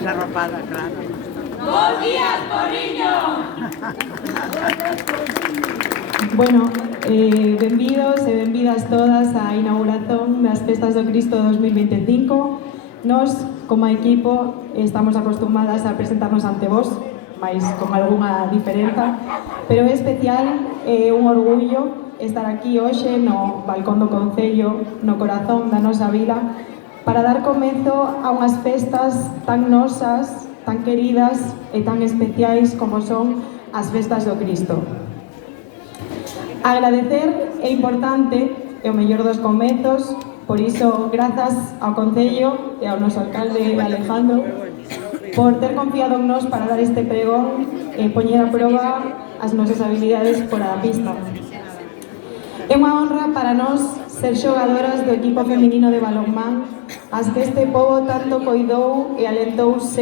desarropada, claro. Bos días, Porriño! Bueno, benvidos e benvidas todas á inauguración das Festas do Cristo 2025. Nos, como equipo, estamos acostumadas a presentarnos ante vos, mais con algunha diferenza, pero é especial e un orgullo estar aquí hoxe no balcón do Concello, no corazón da nosa vila, para dar comezo a unhas festas tan nosas, tan queridas e tan especiais como son as Festas do Cristo. Agradecer é importante, é o mellor dos comezos, por iso, grazas ao Concello e ao noso alcalde Alejandro por ter confiado en nós para dar este pregón e poñer a proba as nosas habilidades fora da pista. É unha honra para nós ser xogadoras do equipo feminino de balonmán, as que este pobo tanto coidou e alentouse